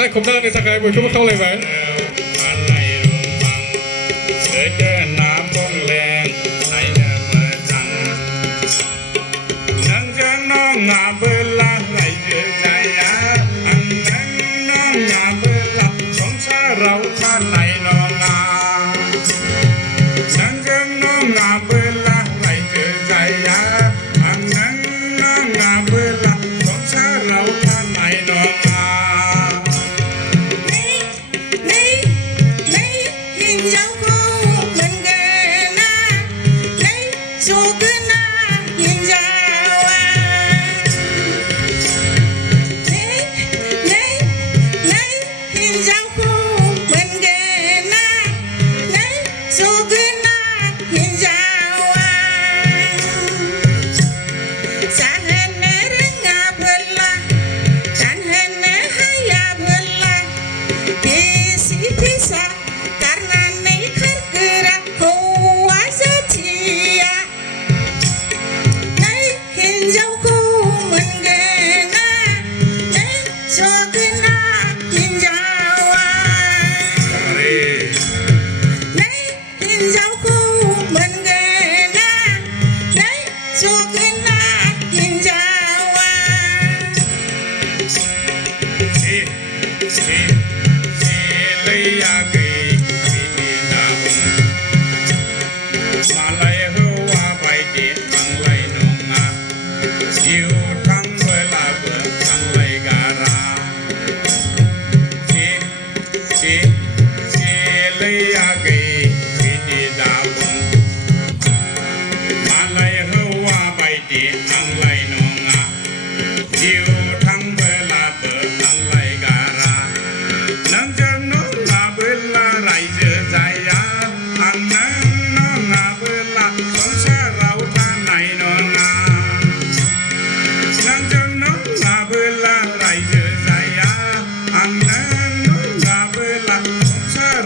ใครคมด้านในสักใครบุญชุบเข้าเลยไหมเราท่านไหนน้องงาฉันจึงน้องงาเบลาไหลเจอใจยาอันนั้นน้องงาเบลาสงสารเราท่านไหนน้องงาhình dáng cô mình ghé na lấy số cứ na hình dáng hình dáng cô mình ghé na lấy số cứ na hình dáng chẳng hẹn nè ngà bella chẳng hẹn nè haya bella kisi kisa karena nekar gerak setia Nei hinjauku menggena Nei sokena hinjauan Nei hinjauku menggena Nei sokena hinjauan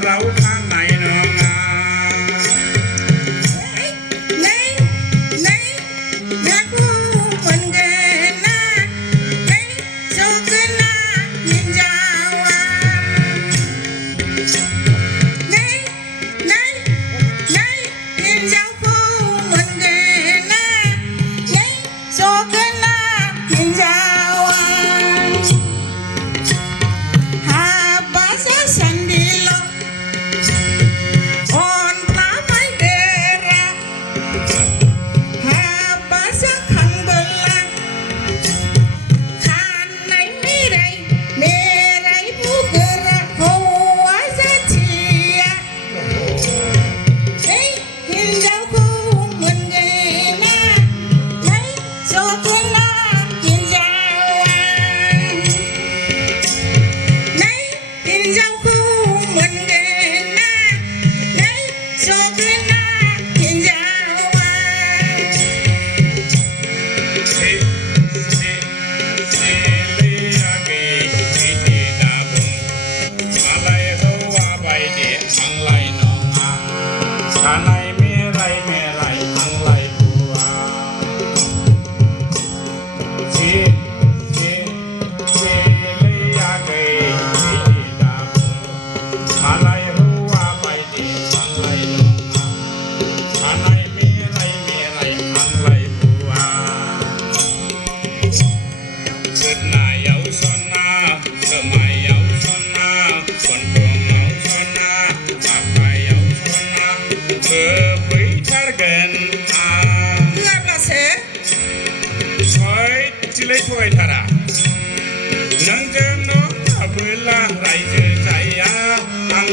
เราท่านไหนน้องงาaku menggena Nei sokena hinjauan Nei hinjauku menggena Nei sokena hinjauan habasa sandilo on pramai dera habasa khang belang kanai mirai bugera hoa setia Nei hinjauku menggena Nei sokena hinjauan Nei hinjauku menggena Nei sokena Thôi thara nang jeno abula rai je saya ang